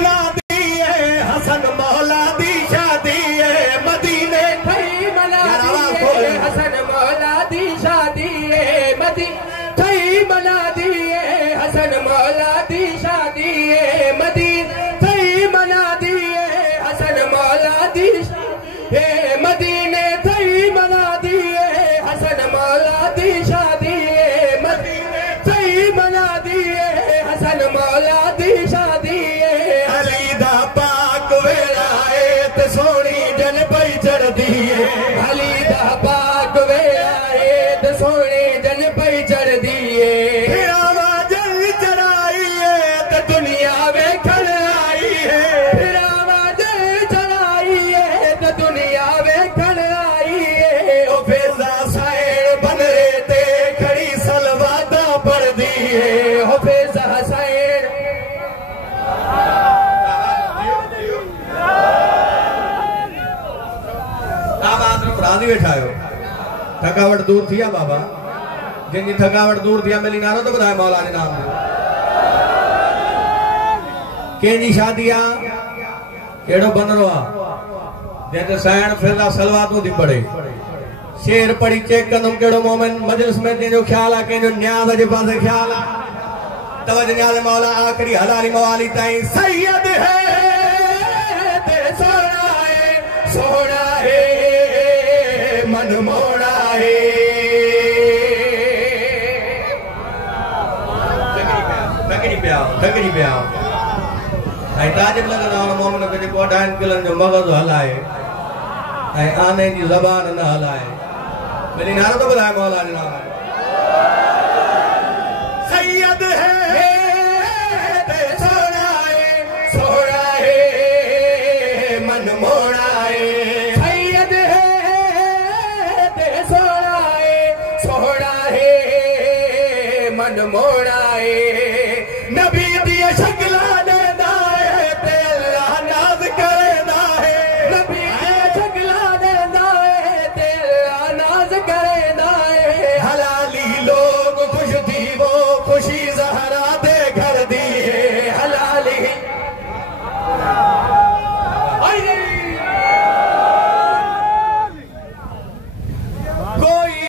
मना दी है हसन मौला दी शादी है मदीने थई मना दी है हसन मौला दी शादी है मदीने थई मना दी है हसन मौला दी शादी है मदीने थई मना दी है हसन मौला दी हे मदीने थई मना दी है हसन मौला दी शादी है मदीने थई मना दी है हसन मौला दी शादी है अली दा पाक वेला है ते सोनी जन पई चढ़दी है अली दा पाक वेला है ते सोनी जन पई चढ़दी है फिरावा जल चढ़ाई है ते दुनिया वेखण आई है फिरावा जल चढ़ाई है ते दुनिया वेखण आई है ओ फेजा साइड बनरे ते खड़ी सलवादा पड़दी है हो फेजा साइड राजी वेठा आयो थकावट दूर थिया बाबा जिनकी थकावट दूर थिया मिली नारो तो ॿुधाए मौला जे नाम कंहिंजी शादी आ कहिड़ो बनरो आ जंहिंजो साइण फिरला सलवातूं थी पढ़े शेर पढ़ी चेक कंदुमि कहिड़ो मोमिन मजलिस में जंहिंजो ख्याल आहे कंहिंजो न्याज़ जे पासे ख्याल आहे तवजो न्याज़ मौला आखिरी हलाली मवाली ताईं सैयद है ते सोना है मन मोड़ा है थकड़ी पिया ऐं ताजिब लॻंदा हुन मोमिन खे जेको 8 किलनि जो मग़ज़ हलाए ऐं आने जी ज़बान न हलाए मिली नारो तो ॿुधाए मौला जे नाम सैयद है ते सोना है मन मोड़ा है सैयद है ते सोना है मन मोड़ा है नबी